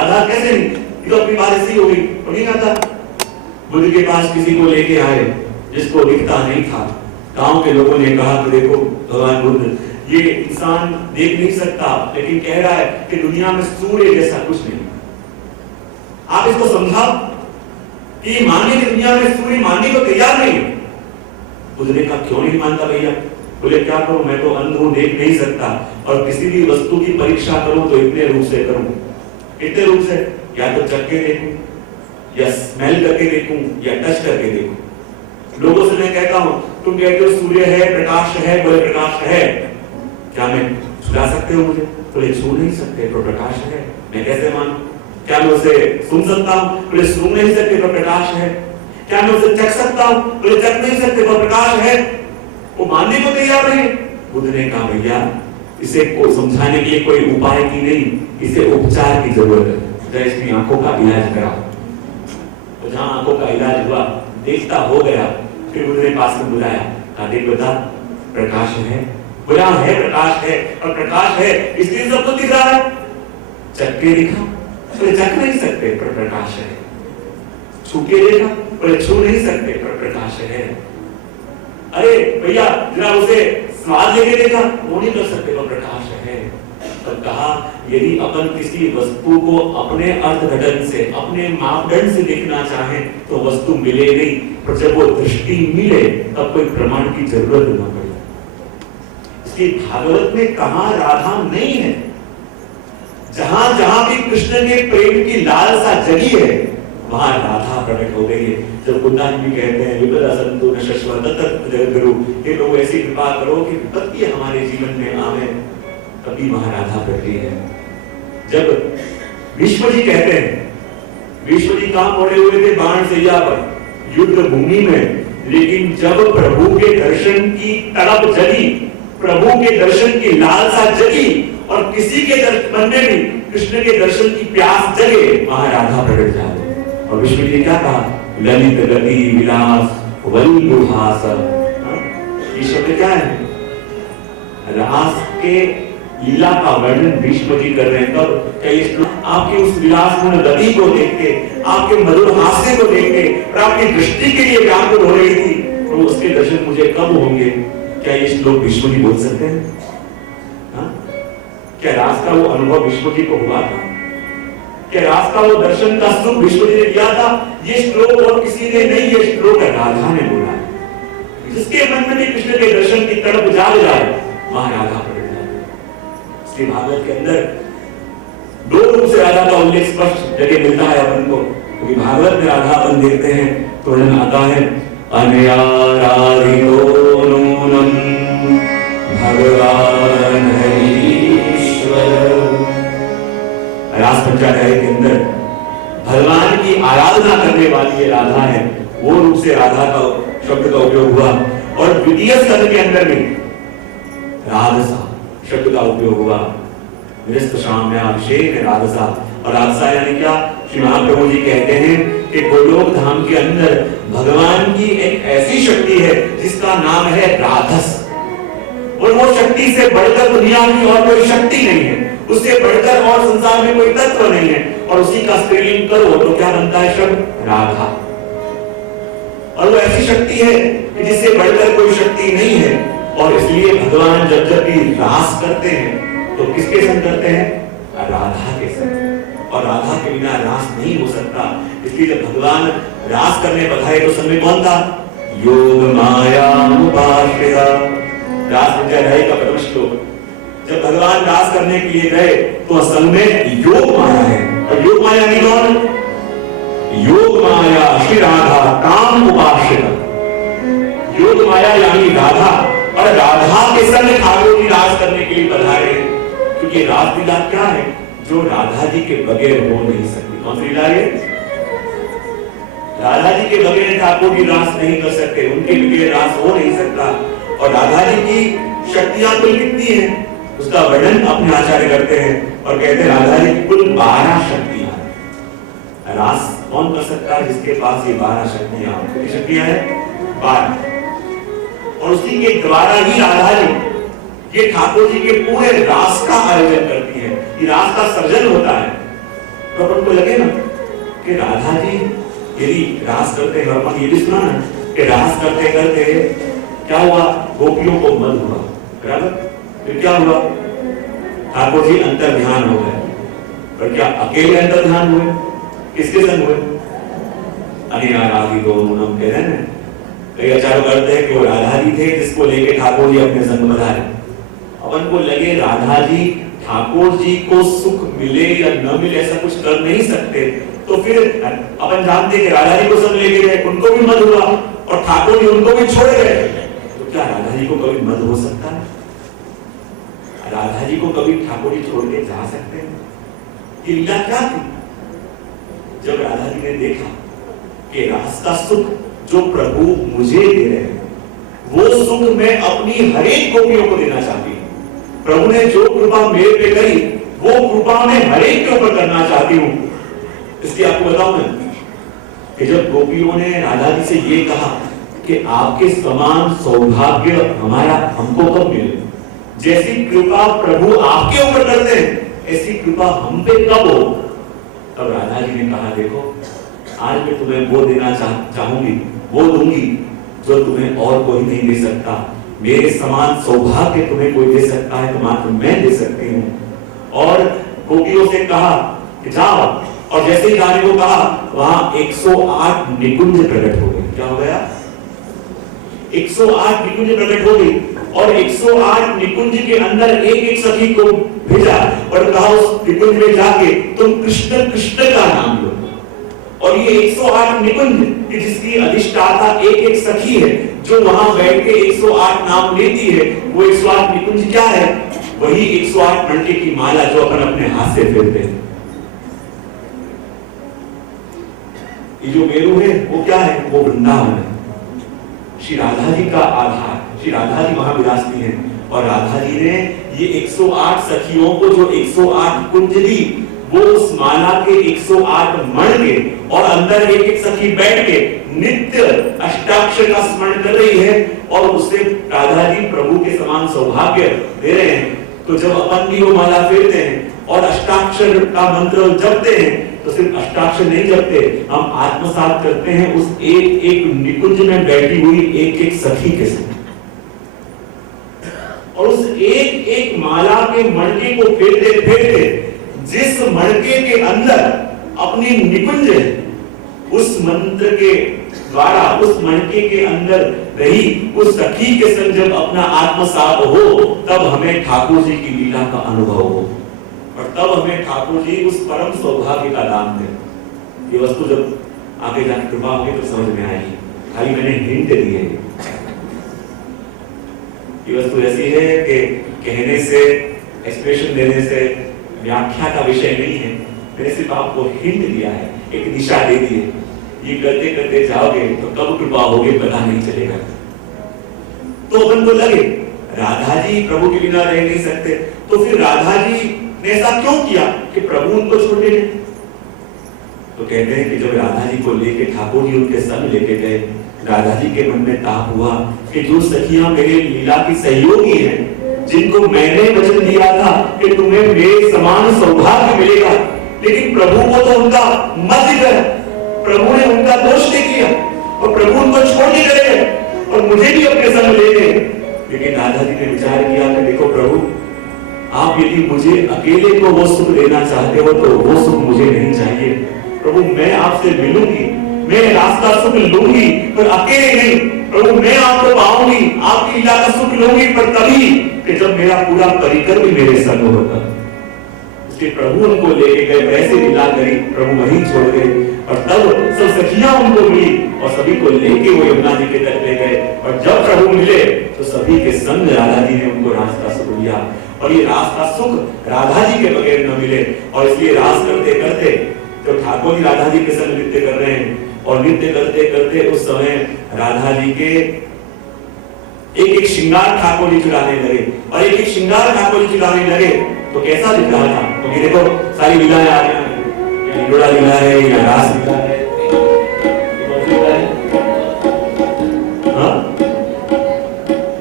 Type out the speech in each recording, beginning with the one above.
राधा कैसे नहीं, ये तो अपनी बात ऐसी हो गई। और नहीं कहा था बुद्ध के पास किसी को लेके आए जिसको दिखता नहीं था। गांव के लोगों ने कहा कि देखो भगवान बुद्ध, ये इंसान देख नहीं सकता लेकिन कह रहा है कि दुनिया में सूर्य जैसा कुछ नहीं। आप इसको समझाओ कि मानने की दुनिया में सूर्य मानने को तैयार नहीं है। बुद्ध ने कहा क्यों नहीं मानता भैया? बोले क्या करूं, मैं तो अंध हूं, देख नहीं सकता, और किसी भी वस्तु की परीक्षा करूं तो इतने रूप से करूं। इतने रूप से, या तो चख के देखूं, या स्मेल करके देखूं, या टच करके देखूं। लोगों से मैं कहता हूं तुम कहते हो सूर्य है, प्रकाश है, बोले प्रकाश है, क्या मैं छुड़ा सकते हो मुझे? बोले छू नहीं सकते तो प्रकाश है, मैं कैसे मानूं? क्या मैं उसे सुन सकता हूं? बोले सुन नहीं सकते तो प्रकाश है। क्या मैं उसे चख सकता हूं? बोले चख नहीं सकते तो प्रकाश है। वो मानने को तैयार नहीं। बुद्ध ने कहा भैया इसे को समझाने के लिए कोई उपाय की नहीं, इसे उपचार की जरूरत है। जैसे इसकी आंखों का इलाज करा, तो जहां आंखों का इलाज हुआ, देखता हो गया, फिर बुद्ध ने पास में बुलाया, कहा देख बेटा प्रकाश है। बोला है प्रकाश है, और प्रकाश है इसलिए सबको दिख रहा है। चख के दिखा, बोले चख नहीं सकते पर प्रकाश है। छू के देखा, बोले छू नहीं सकते पर प्रकाश है। अरे भैया जरा उसे स्वाद लेके देखा, वो नहीं कर सकते पर प्रकाश है। तब कहा यदि अपन किसी वस्तु को अपने अर्थघटन से, अपने मापदंड से देखना चाहें तो वस्तु मिलेगी, पर जब वो दृष्टि मिले तब कोई प्रमाण की जरूरत न पड़े। इसलिए भागवत में कहां राधा नहीं है। जहां जहां भी कृष्ण के प्रेम की लालसा जगी है वहां राधा प्रकट हो गई है। जब बुद्धा जी कहते हैं विपदा संतो न शश्वत तत् जगद्गुरु, ये लोग ऐसी कृपा करो कि विपत्ति हमारे जीवन में आवे, तभी वहां राधा प्रकटी है। जब भीष्म जी कहते हैं, भीष्म जी कहां पड़े हुए थे? बाण सैया पर, युद्ध भूमि में, लेकिन जब प्रभु के दर्शन की तड़प जगी, प्रभु के दर्शन की लालसा जगी, और किसी के मन में भी कृष्ण के दर्शन की प्यास जगे, वहां राधा प्रकट जाए। और विष्णु जी ने क्या कहा? ललित गति विलास वल्लुहास। ये शब्द क्या है? रास के लीला का वर्णन भीष्म जी कर रहे हैं। तब कई श्लोक आपके उस विलासपूर्ण गति को देख के, आपके मधुर हास्य को देख के, और आपकी दृष्टि के लिए व्याकुल हो रही थी, तो उसके दर्शन मुझे कब होंगे? क्या ये श्लोक भीष्म जी बोल सकते हैं? क्या रास का वो अनुभव भीष्म जी को हुआ था? क्या रास का वो दर्शन का सुख भीष्म जी ने किया था? ये श्लोक और किसी ने नहीं, ये श्लोक राधा ने बोला है। जिसके मन में भी कृष्ण के दर्शन की तड़प जाग जाए वहां राधा प्रकट जाए। इसलिए भागवत के अंदर दो रूप से राधा का उल्लेख स्पष्ट जगह मिलता है अपन को, क्योंकि भागवत में राधा अपन देखते हैं तो वर्णन आता है अनया राधितो नूनम भगवान रास पंचाध्याय के अंदर भगवान की आराधना करने वाली ये राधा है, वो रूप से राधा का शब्द का उपयोग हुआ। और द्वितीय स्कंद के अंदर भी राधसा शब्द का उपयोग हुआ। अभिषेक राधसा, और राधसा यानी क्या? श्री महाप्रभु जी कहते हैं कि गोलोक धाम के अंदर भगवान की एक ऐसी शक्ति है जिसका नाम है राधस, और वो शक्ति से बढ़कर दुनिया में और कोई शक्ति नहीं है, उससे बढ़कर और संसार में कोई तत्व नहीं है। और उसी का स्त्रीलिंग करो तो क्या बनता है शब्द? राधा। और वो ऐसी शक्ति है कि जिससे बढ़कर कोई शक्ति नहीं है। और इसलिए भगवान जब जब भी रास करते हैं तो किसके संग करते हैं? राधा के संग। और राधा के बिना रास नहीं हो सकता। इसलिए जब भगवान रास करने बधाए तो संग में कौन था? योग माया उपाश्रिता। रास पंचाध्याय का प्रथम श्लोक। जब भगवान रास करने के लिए गए तो असल में योग माया है। और योग माया नहीं कौन? योग माया श्री राधा काम उपाश्रिता। योग माया यानी राधा, और राधा के संग ठाकुर जी रास करने के लिए पधारे। क्योंकि रास लीला क्या है? जो राधा जी के बगैर हो नहीं सकती। कौन सी लीला है? राधा जी के बगैर ठाकुर जी रास नहीं कर सकते, उनके बगैर रास हो नहीं सकता। और राधा जी की शक्तियां कुल कितनी हैं उसका वर्णन अपने आचार्य करते हैं और कहते हैं राधा जी की कुल 12 शक्तियां। रास कौन कर सकता है? जिसके पास ये 12 शक्तियां। कितनी शक्तियां हैं? 12। और उसी के द्वारा ही राधा जी ये ठाकुर जी के पूरे रास का आयोजन करती है। ये रास का सर्जन होता है। तो अपन को लगे ना कि राधा जी यदि रास करते हैं, अपन ये भी सुना ना कि रास करते करते क्या हुआ, गोपियों को मद हुआ, बराबर। फिर क्या हुआ, ठाकुर जी अंतर ध्यान हो गए। पर क्या अकेले अंतर ध्यान हुए, किसके संग हुए? अनिरागी दोनों कह रहे हैं। कई आचार्य करते हैं कि वो राधा जी थे जिसको लेके ठाकुर जी अपने संग बधाए। अपन को लगे राधा जी ठाकुर जी को सुख मिले या न मिले ऐसा कुछ कर नहीं सकते, तो फिर अपन जानते कि राधा जी को सब लेके गए, उनको भी मद हुआ और ठाकुर जी उनको भी छोड़ गए। तो क्या राधा जी को कभी मद हो सकता है? राधा जी को कभी ठाकुर जी छोड़ के जा सकते हैं? ये लीला क्या थी? जब राधा जी ने देखा कि रास का सुख जो प्रभु मुझे दे रहे हैं, वो सुख मैं अपनी हर एक गोपियों को देना चाहती हूँ। प्रभु ने जो कृपा मेरे पे करी, वो कृपा मैं हर एक के ऊपर करना चाहती हूँ। इसलिए आपको बताऊं मैं कि जब गोपियों ने राधा जी से ये कहा कि आपके समान सौभाग्य हमारा हमको कब मिले, जैसी कृपा प्रभु आपके ऊपर करते हैं ऐसी कृपा हम पे कब हो, तब राधा जी ने कहा देखो आज मैं तुम्हें वो देना चाहूंगी, वो दूंगी जो तुम्हें और कोई नहीं दे सकता। मेरे समान सौभाग्य तुम्हें कोई दे सकता है तो मात्र मैं दे सकती हूँ। और गोपियों से कहा कि जाओ, और जैसे ही जाने को कहा वहां 108 निकुंज प्रकट हो गए। क्या हो गया? 108 निकुंज प्रकट हो गई और 108 निकुंज के अंदर एक एक सखी को भेजा और कहा उस निकुंज में जाके तुम कृष्ण कृष्ण का नाम लो। और ये 108 निकुंज जिसकी अधिष्ठाता एक एक सखी है जो वहां बैठ के 108 नाम लेती है, वो 108 निकुंज क्या है? वही 108 मणके की माला जो अपन अपने हाथ से फेरते हैं। ये जो मेरू है वो क्या है? वो वृंदावन है। श्री राधा जी का आधार, श्री राधा जी वहां विराजती है और राधा जी ने ये 108 सखियों को जो 108 कुंज दी, वो उस माला के 108 मणके और अंदर एक एक सखी बैठ के नित्य अष्टाक्षर का स्मरण कर रही है और उससे राधा जी प्रभु के समान सौभाग्य दे रहे हैं। तो जब अपन भी वो माला फेरते हैं और अष्टाक्षर का मंत्र जपते हैं तो सिर्फ अष्टाक्षर नहीं जपते, हम आत्मसात करते हैं उस एक एक निकुंज में बैठी हुई एक एक सखी के साथ। और उस एक एक माला के मणके को फेरते फेरते जिस मणके के अंदर अपनी निकुंज है, उस मंत्र के द्वारा उस मणके के अंदर रही उस सखी के संग जब अपना आत्मसात हो, तब हमें ठाकुर जी की लीला का अनुभव हो और तब हमें ठाकुर जी उस परम सौभाग्य का दान दे। ये वस्तु जब आगे जाकर कृपा होगी तो समझ में आएगी, खाली मैंने हिंट दी है। ये वस्तु ऐसी है कि कहने से, एक्सप्रेशन देने से व्याख्या का विषय नहीं है, मैंने सिर्फ आपको हिंट दिया है, एक दिशा दे दी है। ये करते करते जाओगे तो कब कृपा होगी पता नहीं चलेगा। तो अपन को लगे राधा जी प्रभु के बिना रह नहीं सकते, तो फिर राधा जी ने ऐसा क्यों किया कि प्रभु उनको छोड़ गए? तो कहते हैं कि जब राधा जी को लेके ठाकुर जी उनके संग लेके गए, राधा जी के मन में ताप हुआ कि जो सखियां मेरे लीला की सहयोगी हैं, जिनको मैंने वचन दिया था कि तुम्हें मेरे समान सौभाग्य मिलेगा, लेकिन प्रभु को तो उनका मत कर, प्रभु ने उनका दोष नहीं किया और प्रभु उनको छोड़ के चले गए और मुझे भी अपने संग ले गए। लेकिन राधा जी ने विचार किया कि देखो प्रभु, आप यदि मुझे अकेले को वो सुख देना चाहते हो तो वो सुख मुझे नहीं चाहिए। प्रभु मैं आपसे मिलूंगी, मैं रास्ता सुख लूंगी, पर अकेले नहीं। प्रभु मैं आपको पाऊंगी, आपकी लीला का सुख लूंगी, पर तभी कि जब मेरा पूरा परिकर भी मेरे संग होगा। इसलिए प्रभु उनको लेके गए, वैसे लीला करी, प्रभु वहीं छोड़ गए और तब सब सखियां उनको मिली और सभी को लेके वो यमुना जी के तट ले गए। और जब प्रभु मिले तो सभी के संग राधा जी ने उनको रास्ता सुख दिया और ये रास्ता सुख राधा जी के बगैर न मिले। और इसलिए रास करते करते तो ठाकुर जी राधा जी के संग नृत्य कर रहे हैं और नृत्य करते करते उस समय राधा जी के एक एक श्रृंगार ठाकुर जी चुराने लगे और एक एक श्रृंगार ठाकुर जी चुराने लगे। तो कैसा दिख रहा था? क्योंकि देखो सारी लीलाएं आ रही हैं, लीला लीला है या रास लीला है,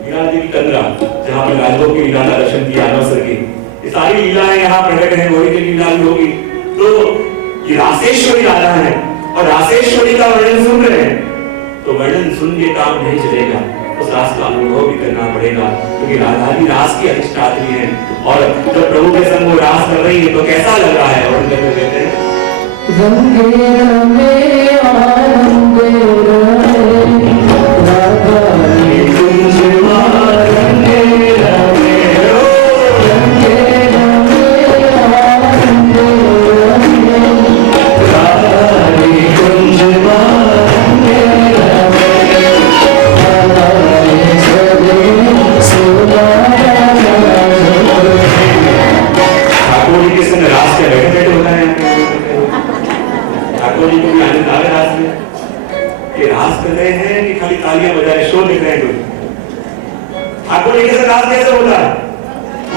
मीरा जी की कंदरा जहाँ पर राजभोग की लीला का दर्शन किया अनवसर की, ये सारी लीलाएं यहाँ प्रकट है, वही की लीला भी होगी। तो ये रासेश्वरी राधा है और रासेश्वरी का वर्णन सुन रहे हैं, तो वर्णन सुन के काम नहीं चलेगा, उस रास का अनुभव भी करना पड़ेगा, क्योंकि राधा भी रास की अधिष्ठात्री है। और जब प्रभु के संग वो रास कर रही है तो कैसा लग रहा है, और कहते हैं रंगे रंगे आनंदे रहे राधा ने कुंज मां रंगे रंगे रंगे रंगे आनंदे रहे राधा ने कुंज मां रंगे रहे राधा ने सदे सोना ठाकुर जी के संग रास के बैठे बैठे होता है। ठाकुर जी को भी आनंद आ रहा है रास में, कि रास कर रहे हैं कि खाली तालियां बजा रहे, शोर लिख रहे हैं कोई। ठाकुर जी के साथ रास कैसे होता है?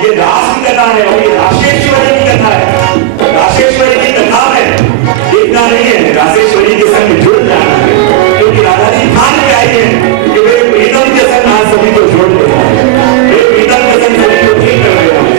ये रास की कथा है और ये राशेश्वरी की कथा है। राशेश्वरी की कथा में देखना नहीं है, राशेश्वरी के संग जुड़ जाना है, क्योंकि राधा जी ठान के आई है कि मेरे प्रीतम के संग आज सभी को जोड़ देना है, मेरे प्रीतम के संग सभी को ठीक कर देना है।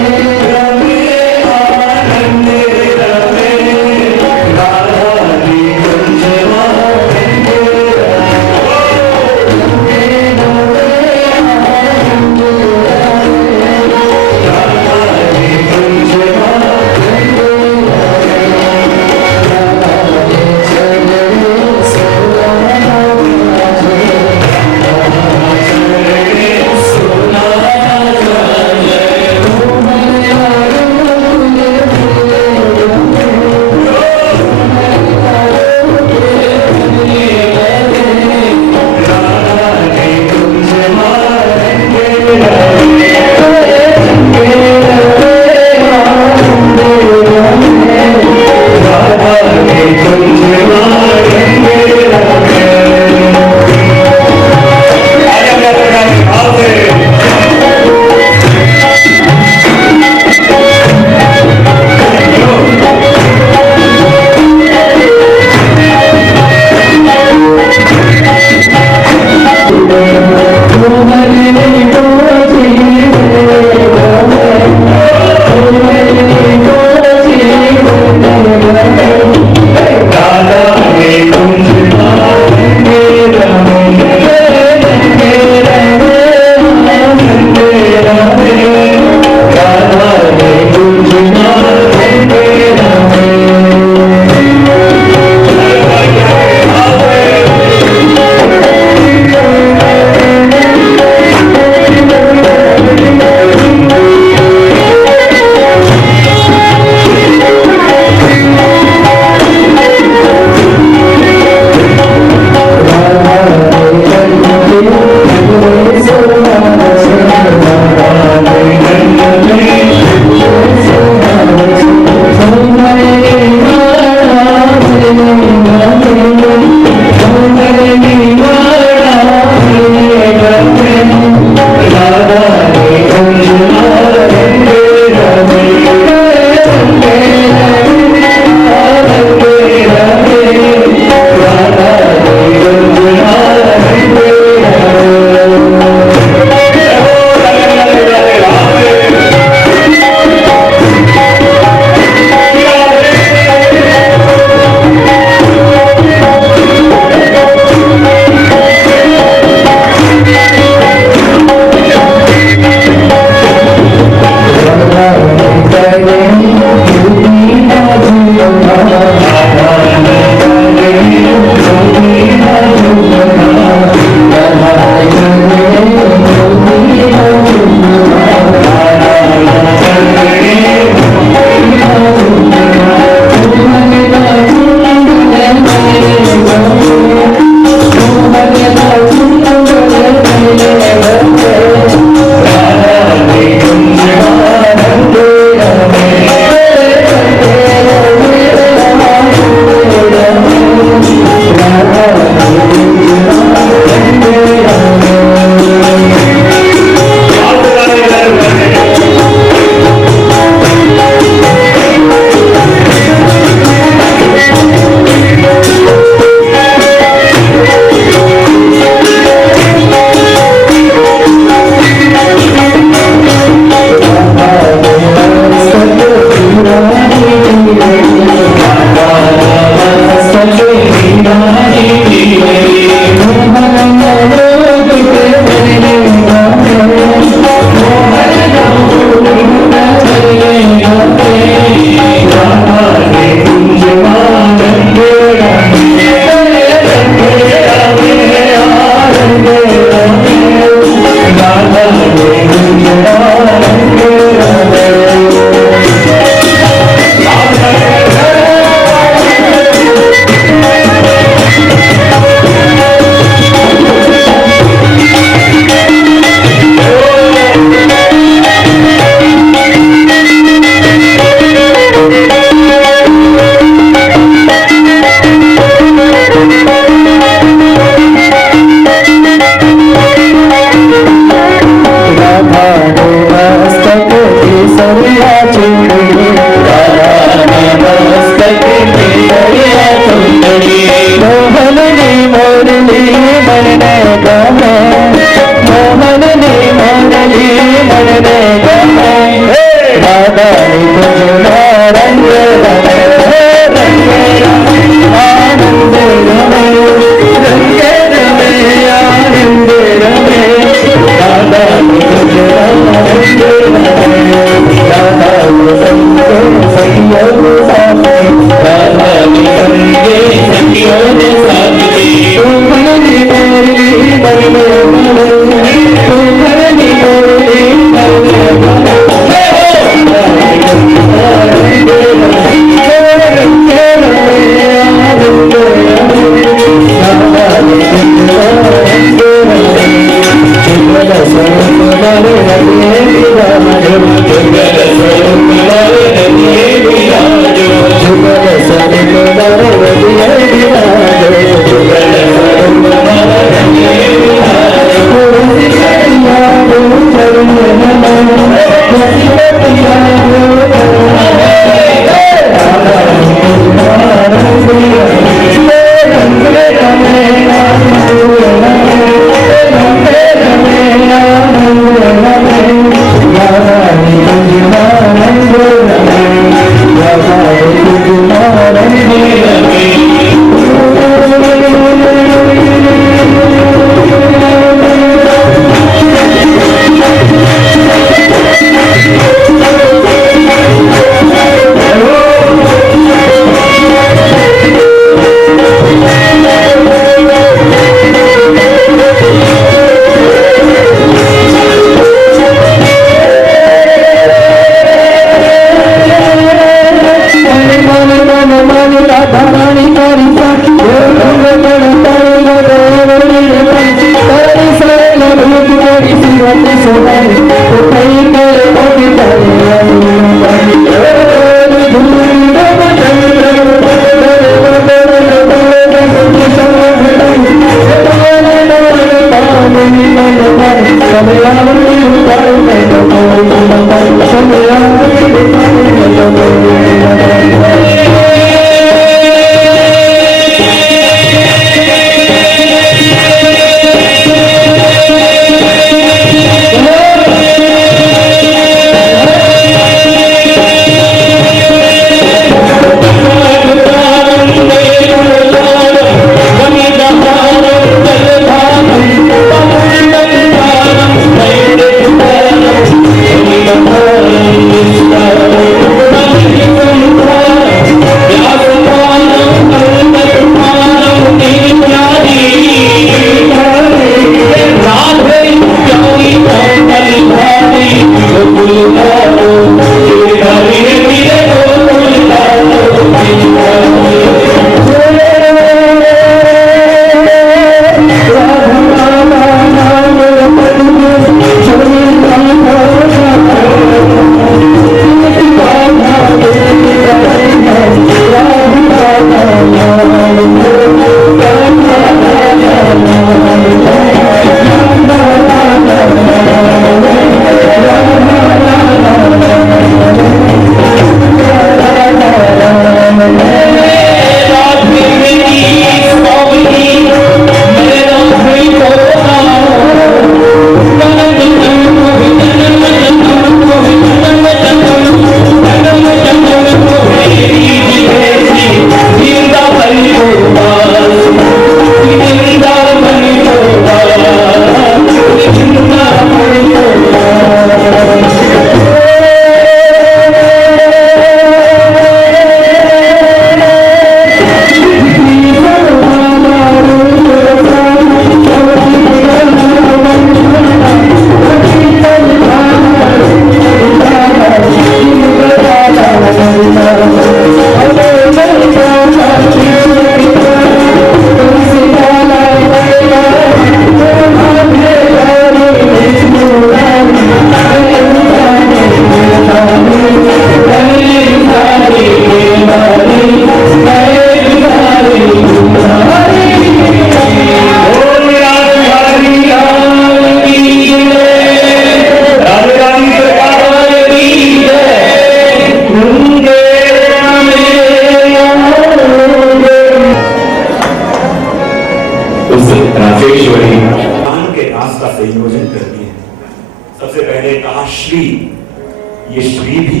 ये श्री भी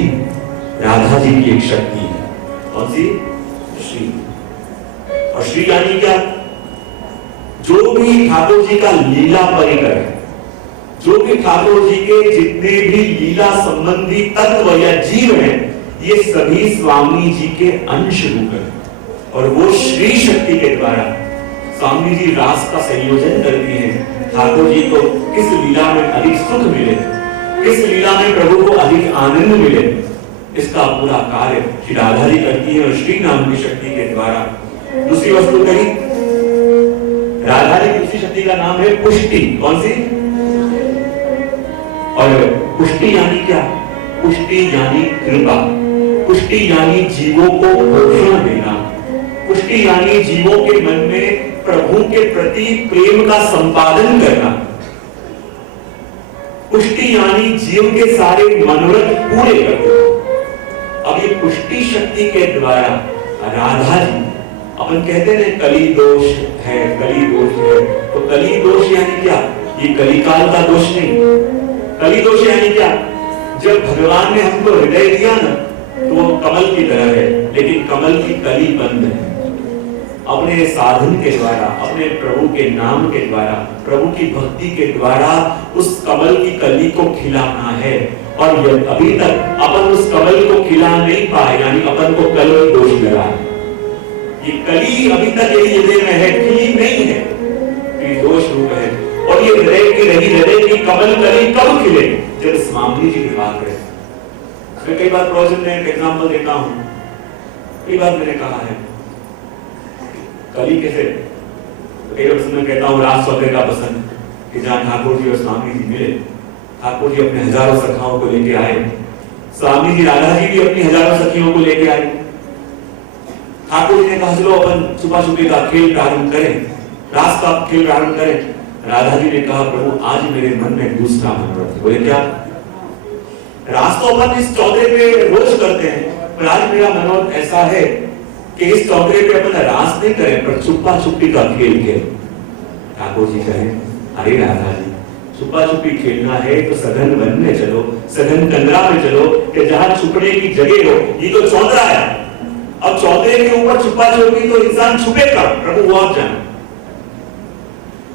राधा जी की एक शक्ति है। कौन सी? श्री। और श्री यानी क्या? जो भी ठाकुर जी का लीला परिकर है, जो भी ठाकुर जी के जितने भी लीला संबंधी तत्व या जीव हैं, ये सभी स्वामी जी के अंश रूप है। और वो श्री शक्ति के द्वारा स्वामी जी रास का संयोजन करती हैं। ठाकुर जी को किस लीला में अधिक सुख मिले, किस लीला में प्रभु को अधिक आनंद मिले, इसका पूरा कार्य श्री राधा जी करती है। और श्री नाम की शक्ति के द्वारा दूसरी वस्तु कही, राधा जी की दूसरी शक्ति का नाम है पुष्टि। कौन सी? और पुष्टि यानी क्या? पुष्टि यानी कृपा, पुष्टि यानी जीवों को पोषण देना, पुष्टि यानी जीवों के मन में प्रभु के प्रति प्रेम का संपादन करना, पुष्टि यानी जीव के सारे मनोरथ पूरे करना। अब ये पुष्टि शक्ति के द्वारा राधा जी, अपन कहते हैं कली दोष है, कली दोष है, तो कली दोष यानी क्या? ये कलिकाल का दोष नहीं। कली दोष यानी क्या? जब भगवान ने हमको हृदय दिया ना, तो वो कमल की तरह है, लेकिन कमल की कली बंद है। अपने साधन के द्वारा, अपने प्रभु के नाम के द्वारा, प्रभु की भक्ति के द्वारा उस कमल की कली को खिलाना है। और अभी तक अपन उस कमल को खिला नहीं पाए, यानी अपन को कली दोष लगा। ये कली अभी तक यही हृदय में है, खिली नहीं है, ये दोष रूप है। और ये हृदय की रही, हृदय की कमल कली कब खिले? जब स्वामी जी कृपा करें। मैं कई बार प्रवचन में एक एग्जाम्पल देता हूं। कई बार मैंने कहा है, कली कैसे, कई बार मैं कहता हूँ राज चौथे का पसंद कि जहाँ ठाकुर जी और स्वामी जी मिले, ठाकुर जी अपने हजारों सखाओं को लेके आए, स्वामी जी राधा जी भी अपनी हजारों सखियों को लेके आए। ठाकुर जी ने कहा चलो अपन छुपा छुपी का खेल प्रारंभ करें, रास का खेल प्रारंभ करें। राधा जी ने कहा प्रभु आज मेरे मन में दूसरा मनोरथ। बोले क्या? रास तो अपन इस चौथे पे रोज करते हैं, पर आज मेरा मनोरथ ऐसा है कि इस चौथे पे अपन रास नहीं करें पर छुपा छुपी का खेल खेलें। ठाकुर जी कहे अरे राधा जी छुपा छुपी खेलना है तो सघन वन में चलो, सघन कंदरा में चलो कि जहां छुपने की जगह हो। ये तो चौधरा है, अब चौधरे के ऊपर छुपा छुपी तो इंसान छुपेगा, प्रभु वो आप जाने।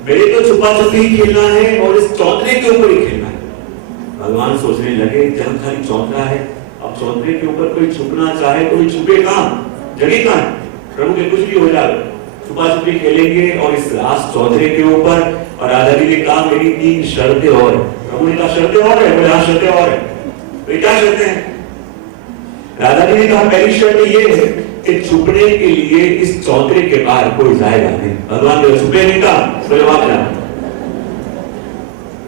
मेरे तो छुपा छुपी खेलना है और इस चौधरे के ऊपर ही खेलना है। भगवान सोचने लगे जहां खाली चौधरा है, अब चौधरे के ऊपर कोई छुपना चाहे तो छुपे कहां, जगह कहां? प्रभु के कुछ भी हो जाए, छुपा छुपी खेलेंगे और इस रास चौधरे के ऊपर। और राधा जी ने कहा मेरी 3 शर्तें और। प्रभु ने कहा शर्तें और है? बोले हाँ शर्तें और है। तो क्या शर्तें हैं? राधा जी ने कहा पहली शर्त ये है कि छुपने के लिए इस चौधरे के बाहर कोई जाएगा नहीं। भगवान ने छुपे नहीं कहा, बोले वहां जाना।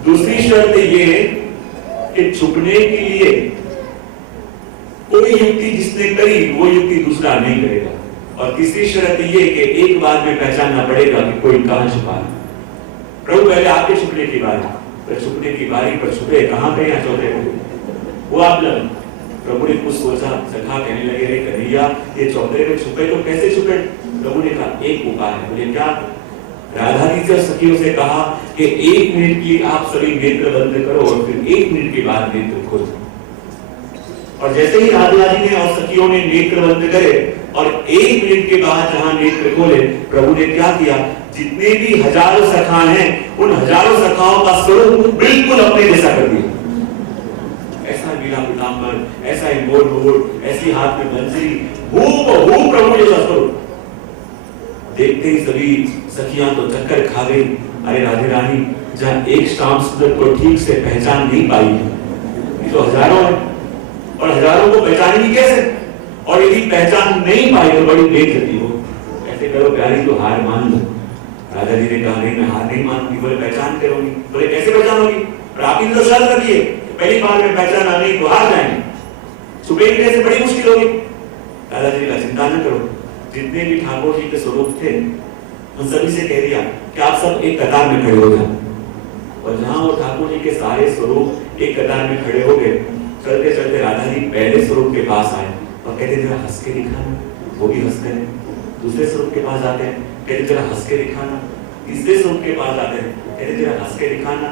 दूसरी शर्त ये है कि छुपने के लिए कोई युक्ति जिसने करी वो युक्ति दूसरा नहीं करेगा। और तीसरी शर्त ये कि एक बार में पहचानना पड़ेगा कि कोई कहां छुपा है। प्रभु पहले आपके छुपने की बारी, तो छुपने की बारी पर छुपे कहां पे? यहाँ चौधरे पे, वो आप लग। प्रभु ने कुछ सोचा, सखा कहने लगे रे कन्हैया ये चौधरे पे छुपे तो कैसे छुपे? प्रभु ने कहा एक उपाय है। बोले क्या? राधा जी से सखियों से कहा कि 1 मिनट की आप सभी नेत्र बंद करो और फिर 1 मिनट के बाद नेत्र खोलो। और जैसे ही राधा जी ने और सखियों ने नेत्र बंद करे और 1 मिनट के बाद जहां नेत्र खोले, प्रभु ने क्या किया? जितने भी हजारों सखा हैं उन हजारों सखाओं का स्वरूप बिल्कुल अपने जैसा कर दिया। ऐसा लीला पिताम्बर, ऐसा ही मोर मुकुट, ऐसी हाथ में बंसरी, हूबहू प्रभु जैसा स्वरूप। देखते ही सभी सखियां तो चक्कर खा गई। अरे राधे रानी जहां एक श्याम सुंदर को ठीक से पहचान नहीं पाई, ये तो हजारों है और हजारों को पहचानेगी कैसे? और यदि पहचान नहीं पाई तो बड़ी बेइज्जती हो। ऐसे करो प्यारी तो हार मान लो। राधा जी ने कहा नहीं मैं हार नहीं मानूंगी। बोले पहचान करोगी? बोले कैसे पहचानोगी? और आप इन तो शर्त रखिए पहली बार में पहचान आ नहीं तो हार जाएंगे, छुपेंगे कैसे? बड़ी मुश्किल होगी। राधा जी का चिंता न करो, जितने भी ठाकुर जी के स्वरूप थे उन सभी से कह दिया कि आप सब एक कतार में खड़े हो जाओ। और जहां वो ठाकुर जी के सारे स्वरूप एक कतार में खड़े हो गए, चलते चलते राधा जी पहले स्वरूप के पास आए और कहते जरा हंस के दिखाना। वो भी हंसते हैं। दूसरे स्वरूप के पास आते हैं, कहते जरा हंस के दिखाना। तीसरे स्वरूप के पास आते हैं, कहते जरा हंस के दिखाना।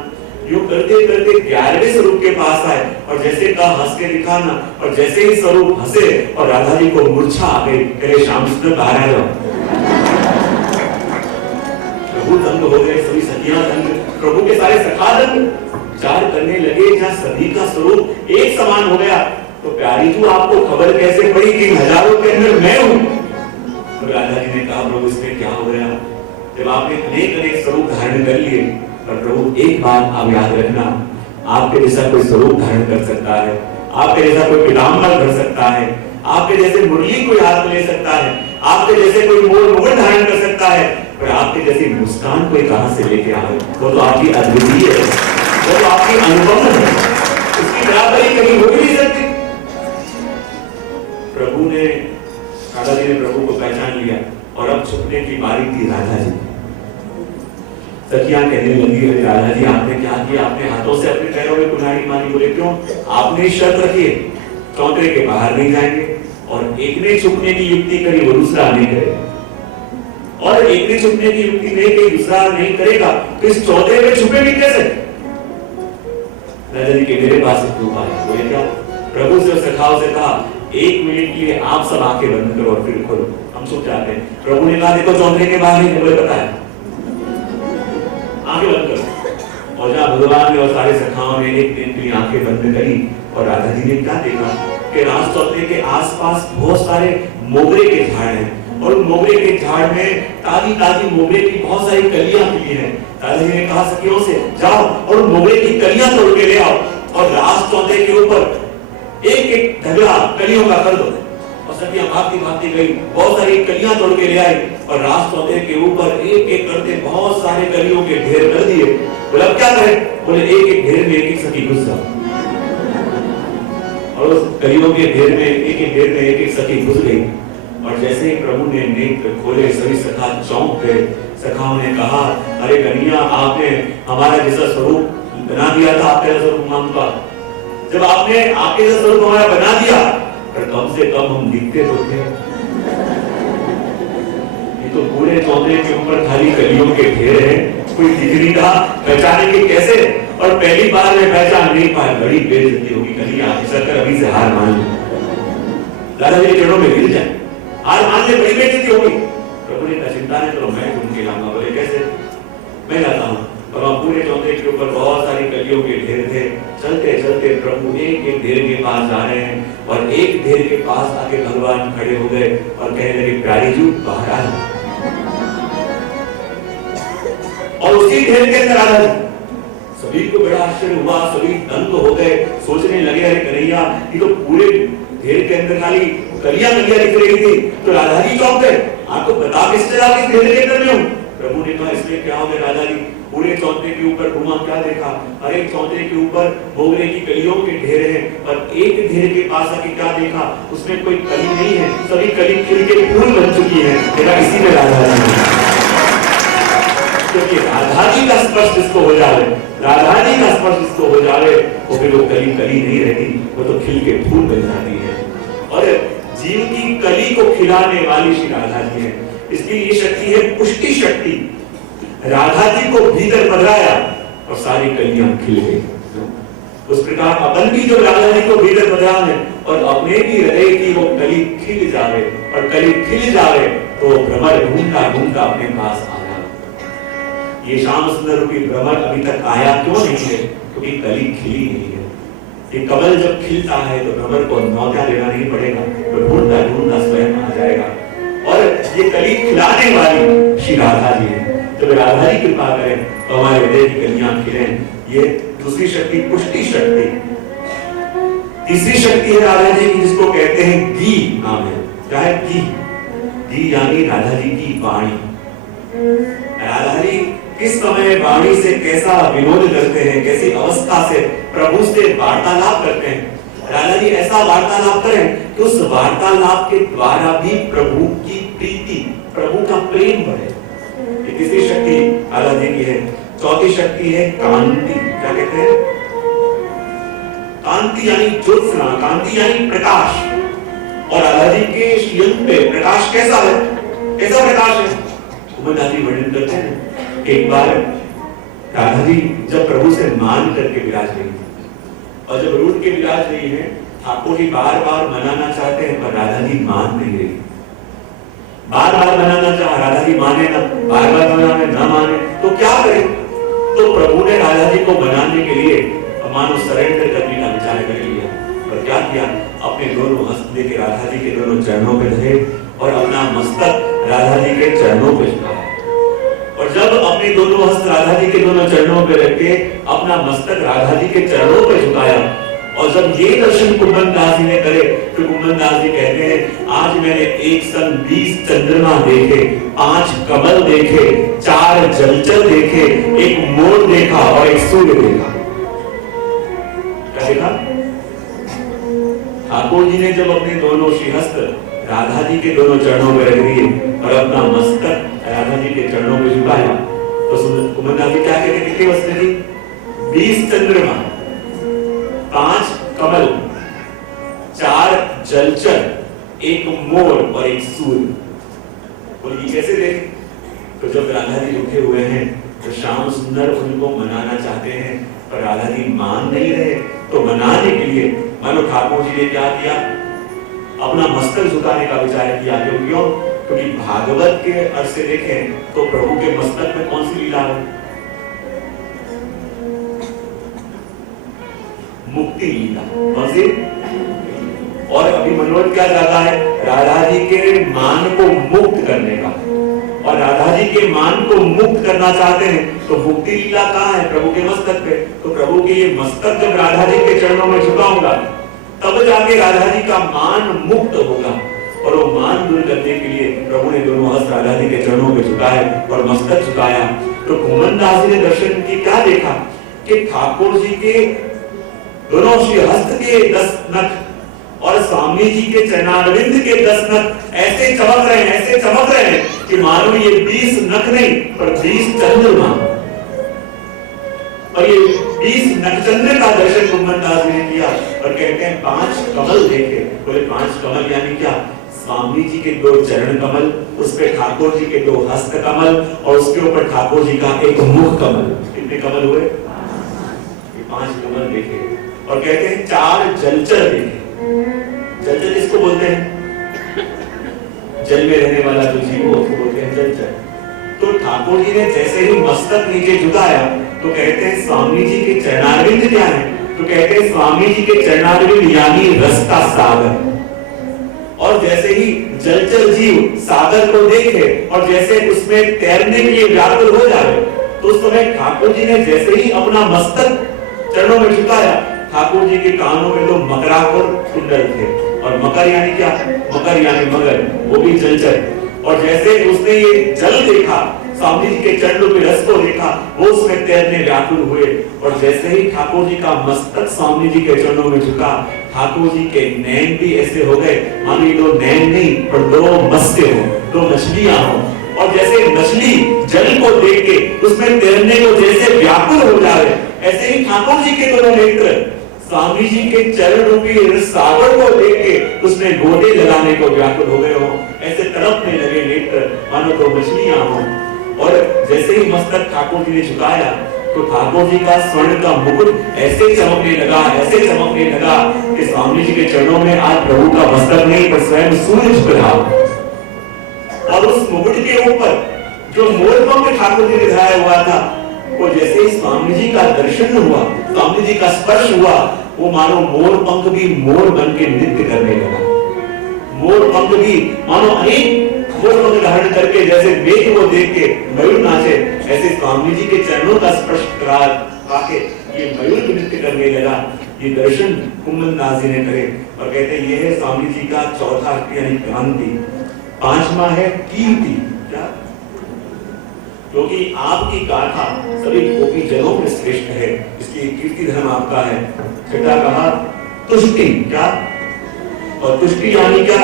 यूं करते करते 11वें स्वरूप के पास आए और जैसे कहा हंस के दिखाना, और जैसे ही स्वरूप हंसे और राधा जी को मूर्छा आ गई, कहे श्याम सुंदर बाहर आ जाओ। प्रभु दंग हो गए, सभी सखियां दंग, प्रभु के सारे सखा दंग। विचार करने लगे जहां सभी का स्वरूप एक समान हो गया तो प्यारी तू आपको खबर कैसे पड़ी कि हजारों के अंदर मैं हूं? तो राधा जी ने कहा प्रभु इसमें क्या हो गया? जब आपने अनेक अनेक स्वरूप धारण कर लिए, पर प्रभु एक बात आप याद रखना, आपके जैसा कोई स्वरूप धारण कर सकता है, आपके जैसा कोई पीताम्बर कर सकता है, आपके जैसे मुरली कोई हाथ में ले सकता है, आपके जैसे कोई मोर मुकुट धारण कर सकता है, पर आपके जैसी मुस्कान कोई कहां से लेके आए? वो तो आपकी अद्वितीय है, वो तो आपकी अनुपम है, उसकी बराबरी कहीं हो भी नहीं सकती। प्रभु ने, राधा जी ने प्रभु को पहचान लिया और अब छुपने की बारी थी राधा जी। सखियां कहने लगी अरे राधा जी आपने क्या किया? आपने हाथों से अपने पैरों में कुल्हाड़ी मारी। बोले क्यों? आपने शर्त रखी है चौधरे के बाहर नहीं जाएंगे, और एक ने छुपने की युक्ति करी वो दूसरा नहीं करे, और एक ने छुपने की युक्ति नहीं करी दूसरा नहीं करेगा, तो इस चौधरे में छुपे भी कैसे? राधा जी के मेरे पास एक उपाय है। बोले क्या? प्रभु से सखाओं से कहा 1 मिनट के लिए आप सब आंखें बंद करो और फिर खोलो, हम छुप जाते हैं। प्रभु ने कहा देखो चौधरे के बाहर नहीं, बोले पता है आंखें बंद करो। और जहां भगवान ने और सारे सखाओं ने एक दिन के लिए आंखें बंद करी और राधा जी ने क्या देखा कि राज चौधरे के आसपास बहुत सारे मोगरे के झाड़ हैं और उन मोगरे के झाड़ में ताजी ताजी मोगरे की बहुत सारी कलियां खिली हैं। राधा जी ने कहा सखियों से जाओ और उन मोगरे की कलियां तोड़ के ले आओ और राज चौधरे के ऊपर एक एक ढगला कलियों का कर दो। और सखियां भागती भागती गई, बहुत सारी कलियां तोड़ के ले आई और रास चौथे के ऊपर एक एक करते बहुत सारे कलियों के ढेर कर दिए। बोले अब क्या करें? बोले एक एक ढेर में एक एक सखी घुस जाओ। और उस कलियों के ढेर में एक एक ढेर में एक एक सखी घुस गई। और जैसे ही प्रभु ने नेत्र खोले, सभी सखा चौंक गए। सखाओं ने कहा, अरे कन्हैया, आपने हमारा जैसा स्वरूप बना दिया था, आपके जैसा स्वरूप हमका। जब आपने आपके जैसा स्वरूप हमारा बना दिया, पर कम से कम हम दिखते तो थे। ये तो पूरे चौथे के ऊपर खाली कलियों के ढेर है, कोई दिख नहीं रहा, पहचानेंगे कैसे? और पहली बार में पहचान नहीं पाए, बड़ी बेइज्जती होगी। कन्हैया सकर अभी से हार मान लो, दादा जी चरणों में गिर जाए, हार मान ले, बड़ी बेइज्जती होगी। प्रभु ने कहा चिंता नहीं करो, मैं तुमके लाऊंगा। बोले कैसे? मैं लाता हूँ। और वहां पूरे चौथे के ऊपर बहुत सारी कलियों के ढेर थे। चलते चलते प्रभु एक एक ढेर के पास जा रहे हैं और एक ढेर के पास आके भगवान खड़े हो गए और कहने लगे, प्यारी जी बाहर आ। और उसी ढेर के अंदर आ गए। सभी को बड़ा आश्चर्य हुआ, सभी दंग हो गए, सोचने लगे, अरे कन्हैया, ये तो पूरे ढेर के अंदर खाली कलियां कलियां दिख रही थी, तो राधा जी चौंक गए। आपको बता किस तरह के ढेर के अंदर में हूं? प्रभु ने कहा, इसमें क्या हो गया राधा जी? पूरे चौथे के ऊपर घुमा, क्या देखा? अरे चौथे के ऊपर मोगरे की कलियों के ढेर हैं, और एक ढेर के पास आके क्या देखा? उसमें कोई कली नहीं है, सभी कली खिल के फूल बन चुकी है। तेरा इसी में राधा जी, क्योंकि राधा जी का स्पर्श जिसको हो जाए, राधा जी का स्पर्श जिसको हो जाए, वो फिर वो कली कली नहीं रहती, वो तो खिल के फूल बन जाती है। और जीव की कली को खिलाने वाली श्री राधा जी है। इसलिए ये शक्ति है पुष्टि शक्ति। राधा जी को भीतर बदलाया और सारी कलियां खिल गई। उस प्रकार अपन भी जो राधा जी को भीतर बदला है और अपने भी हृदय की वो कली खिल जावे, और कली खिल जावे तो भ्रमर ढूंढता ढूंढता अपने पास आ जाए। ये श्याम सुंदर रूपी भ्रमर अभी तक आया क्यों नहीं है? क्योंकि कली खिली नहीं है। ये कमल जब खिलता है तो भ्रमर को न्योता देना नहीं पड़ेगा, तो ढूंढता ढूंढता स्वयं आ जाएगा। और ये कली खिलाने वाली श्री राधा जी है। जब राधा जी कृपा करें तो हमारे हृदय की कलियां खिलें। ये दूसरी शक्ति पुष्टि शक्ति। तीसरी शक्ति है राधा जी की, जिसको कहते हैं गी नाम है। क्या है गी? गी यानी राधा जी की वाणी। राधा जी किस समय वाणी से कैसा विनोद करते हैं, कैसी अवस्था से प्रभु से वार्तालाप करते हैं। राधा जी ऐसा वार्तालाप करें कि उस वार्तालाप के द्वारा भी प्रभु की प्रीति, प्रभु का प्रेम बढ़े। ये तीसरी शक्ति राधा जी की है। चौथी शक्ति है कांति। क्या कहते हैं? कांति यानी ज्योत्सना, कांति यानी प्रकाश। और राधा जी के यंग पे प्रकाश कैसा है? कैसा प्रकाश है? राधा जी वर्णन करते हैं। एक बार राधा जी जब प्रभु से मान करके विराज रही थी, और जब रूठ के विराज रही है, ठाकुर जी बार बार मनाना चाहते हैं पर राधा जी मान नहीं रही। बार बार मनाना चाह, राधा जी माने ना, बार बार मनाने ना माने, तो क्या करें? तो प्रभु ने राधा जी को मनाने के लिए मानो सरेंडर करने का विचार कर लिया। और क्या किया? अपने दोनों हस्त लेके राधा जी के दोनों चरणों पे धरे और अपना मस्तक राधा जी के चरणों पे झुकाया। और जब अपने दोनों हस्त राधा जी के दोनों चरणों पे रख के अपना मस्तक राधा जी के चरणों पे झुकाया, और जब ये दर्शन कुंभन दास जी ने करे तो कुंभन दास जी कहते हैं, आज मैंने एक संग 20 चंद्रमा देखे, 5 कमल देखे, 4 जलचर देखे, एक मोर देखा और एक सूर्य देखा। क्या देखा? ठाकुर जी ने जब अपने दोनों श्रीहस्त राधा जी के दोनों चरणों में रख दिए और अपना मस्तक राधा जी के चरणों में झुकाया, तो कुंभन दास जी क्या कहते हैं? कितनी वस्तु थी? 20 चंद्रमा, 5 कमल, 4 जलचर, एक मोर और एक सूर्य। बोलिए कैसे देखे? तो जब राधा जी रुके हुए हैं तो श्याम सुंदर उनको मनाना चाहते हैं, पर राधा जी मान नहीं रहे। तो मनाने के लिए मानो ठाकुर जी ने क्या किया? अपना मस्तक झुकाने का विचार किया। क्यों? क्योंकि भागवत के अर्थ से देखें तो प्रभु के मस्तक में कौन सी लीला है? मुक्ति लीला। कौन सी? और अभी मनोरथ क्या चाहता है? राधा जी के मान को मुक्त करने का। और राधा जी के मान को मुक्त करना चाहते हैं तो मुक्ति लीला कहाँ है? प्रभु के मस्तक पे। तो प्रभु के ये मस्तक जब राधा जी के चरणों में झुकाऊंगा तब जाके राधा जी का मान मुक्त होगा। दूर करने के लिए प्रभु ने दोनों हस्त राधा जी के चरणों में झुकाए और मस्तक झुकाया। तो घुमनदास जी ने दर्शन की क्या देखा कि ठाकुर जी के दोनों श्री हस्त के 10 नख और स्वामी जी के चरणारविंद के 10 नख ऐसे चमक रहे हैं कि मानो ये 20 नख नहीं पर 20 चंद्रमा, और ये 20 नक्षत्र का दर्शन घुमनदास जी ने किया। और कहते हैं 5 कमल देखे। बोले 5 कमल यानी क्या? स्वामी जी के 2 चरण कमल, उस पे ठाकुर जी के 2 हस्त कमल और उसके ऊपर ठाकुर जी का एक मुख कमल। कितने कमल हुए? 5 कमल देखे। और कहते हैं 4 जलचर देखे। जलचर किसको बोलते हैं? जल में रहने वाला जो जीव उसको बोलते हैं जलचर। तो ठाकुर जी ने जैसे ही मस्तक नीचे झुकाया तो कहते हैं स्वामी जी के चरणारविंद क्या है? तो कहते हैं स्वामी जी के चरणारविंद यानी रस का सागर। और जैसे ही जलचर जीव सागर को देखे और जैसे उसमें तैरने के लिए व्याकुल हो जाए, तो उस समय ठाकुर जी ने जैसे ही अपना मस्तक चरणों में झुकाया, ठाकुर जी के कानों में तो मकरापुर कुंडल थे। और मकर यानी क्या? मकर यानी मगर, वो भी जलचर। और जैसे उसने ये जल देखा, स्वामी जी के चरणों के रस को देखा, वो उसमें तैरने व्याकुल हुए। और जैसे ही ठाकुर जी का मस्तक स्वामी जी के चरणों में झुका, ठाकुर जी के नैन भी ऐसे हो गए मानो ये 2 नैन नहीं पर 2 मत्स्य हो, 2 मछलियां हो। और जैसे मछली जल को देख के उसमें तैरने को जैसे व्याकुल हो जाए, ऐसे ही ठाकुर जी के 2 नेत्र स्वामी जी के चरण रूपी सागर को देख के उसमें गोटे लगाने को व्याकुल हो गए हो। ऐसे तड़पने लगे नेत्र मानो 2 मछलियां हो। और जैसे ही मस्तक ठाकुर जी ने झुकाया तो ठाकुर जी का स्वर्ण का मुकुट ऐसे चमकने लगा कि स्वामी जी के चरणों में आज प्रभु का मस्तक नहीं पर स्वयं सूर्य झुक रहा। और उस मुकुट के ऊपर जो मोरपंख ठाकुर जी ने धराया हुआ था, वो जैसे ही स्वामी जी का दर्शन हुआ, स्वामी जी का स्पर्श हुआ, वो मानो मोरपंख भी मोर बन के नृत्य करने लगा। मोरपंख भी मानो अनेक मोरपंख धारण करके जैसे मेघ को देख के मयूर नाचे, ऐसे स्वामी जी के चरणों का स्पर्श पाके ये मयूर नृत्य करने लगा। ये दर्शन घुमनदास जी ने करे। और कहते हैं ये है स्वामी जी का चौथा यानी क्रांति। 5वां है कीर्ति। क्या? क्योंकि आपकी गाथा सभी गोपी जनों में श्रेष्ठ है, इसलिए कीर्ति धर्म आपका है। छठा कहा तुष्टि। क्या? और तुष्टि यानी क्या?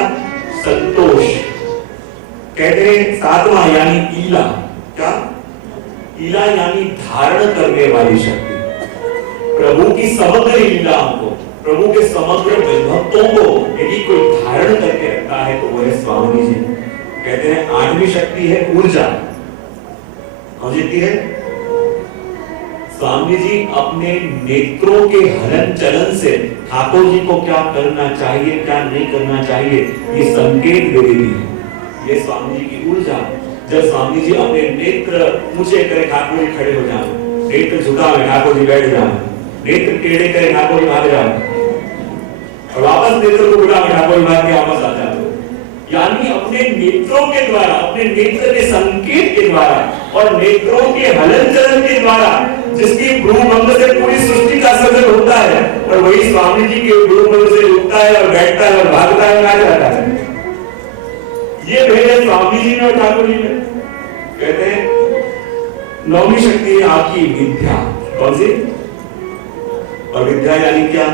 संतोष। कहते हैं 7वां यानी ईला। क्या? ईला यानी धारण करने वाली शक्ति। प्रभु की समग्र लीलाओं को, प्रभु के समग्र भक्तों को यदि कोई धारण करके रखता है तो वो है स्वामी जी। कहते हैं 8वीं शक्ति है ऊर्जा। कौन जीती है? स्वामी जी अपने नेत्रों के हलन चलन से ठाकुर जी को क्या करना चाहिए क्या नहीं करना चाहिए ये संकेत दे देती है। ये स्वामी जी की ऊर्जा। जब स्वामी जी अपने नेत्र ऊंचे करे ठाकुर जी खड़े हो जाए, नेत्र झुकावे ठाकुर जी बैठ जाए, नेत्र टेढ़े करे ठाकुर जी भाग जाए और वापस नेत्र को उठावे ठाकुर जी भाग के वापस आ जाए। यानी अपने नेत्रों के द्वारा, अपने नेत्र के संकेत के द्वारा और नेत्रों के हलन चलन के द्वारा जिसकी भ्रूभंग से पूरी सृष्टि का सृजन होता है, और वही स्वामी जी के भ्रूभंग से उठता है और बैठता है और भागता है और आ जाता है। ये भेद है स्वामी जी में और ठाकुर जी में। कहते हैं 9वीं शक्ति है आपकी विद्या। कौन सी? और विद्या यानी क्या?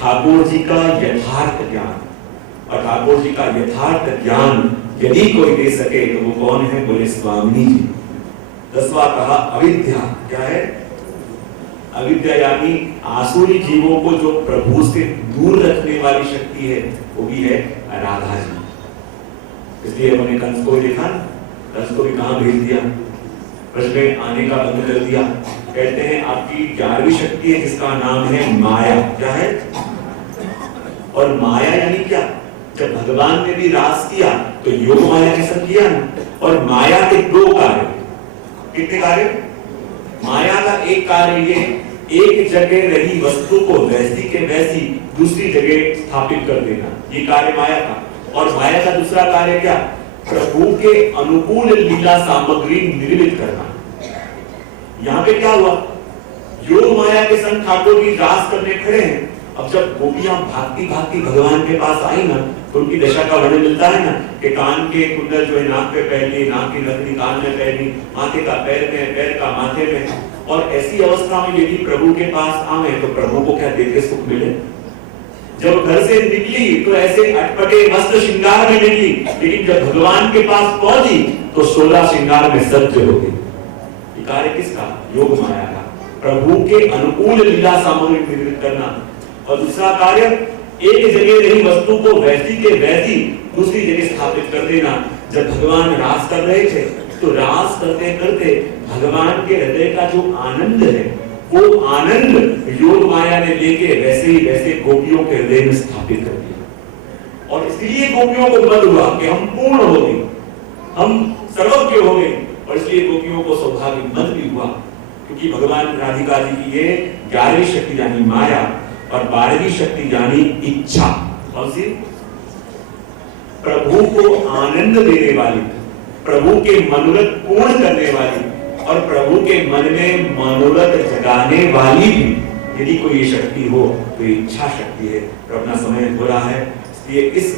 ठाकुर जी का यथार्थ ज्ञान। और ठाकुर जी का यथार्थ ज्ञान यदि कोई दे सके तो वो कौन है? बोले स्वामी जी। 10वां कहा अविद्या। क्या है? अविद्या यानी आसुरी जीवों को जो प्रभु से दूर रखने वाली शक्ति है वो भी है राधा जी। इसलिए उन्होंने कंस को देखा, कंस को भी कहां भेज दिया? ब्रज में आने का बंद कर दिया। कहते हैं आपकी 11वीं शक्ति है जिसका नाम है माया। क्या है? और माया यानी क्या? जब भगवान ने भी रास किया तो योग माया के संग किया ना। और माया के 2 कार्य। कितने कार्य? माया का एक कार्य ये एक जगह रही वस्तु को वैसी के वैसी दूसरी जगह स्थापित कर देना, ये कार्य माया का। और माया का दूसरा कार्य क्या? प्रभु के अनुकूल लीला सामग्री निर्मित करना। यहाँ पे क्या हुआ? योग माया के संग ठाकुर जी रास करने खड़े हैं अब जब गोपियां भागती भागती भगवान के पास आई ना, तो उनकी दशा का वर्णन मिलता है ना कि कान के कुंडल जो है नाक पे पहन ली, नाक की नथनी कान में पहनी, माथे का पैर में, पैर का माथे में। और ऐसी अवस्था में यदि प्रभु के पास आवे तो प्रभु को क्या देख के सुख मिले? जब घर से निकली तो ऐसे अटपटे वस्त्र श्रृंगार में निकली, लेकिन जब भगवान के पास पहुंची तो 16 श्रृंगार में सज्ज हो गई। कार्य किसका? योग माया का, प्रभु के अनुकूल लीला सामग्री निर्मित करना। और दूसरा कार्य, एक जगह रही वस्तु को वैसी के वैसी दूसरी जगह स्थापित कर देना। जब भगवान रास कर रहे थे तो रास करते करते भगवान के हृदय का जो आनंद है, वो आनंद योग माया ने लेके वैसे ही वैसे गोपियों के हृदय में स्थापित कर दिया। और इसलिए गोपियों को बंद हुआ कि हम पूर्ण हो गए, हम सर्वज्ञ हो गए। और इसलिए गोपियों को सौभाग्य मत भी हुआ, क्योंकि भगवान राधिका जी की ये 11वीं शक्ति यानी माया और 12वीं शक्ति यानी इच्छा, कौन सी? प्रभु को आनंद देने वाली, प्रभु के मनोरथ पूर्ण करने वाली और प्रभु के मन में मनोरथ जगाने वाली भी यदि कोई ये शक्ति हो तो इच्छा शक्ति है। तो अपना समय हो रहा है, इसलिए इस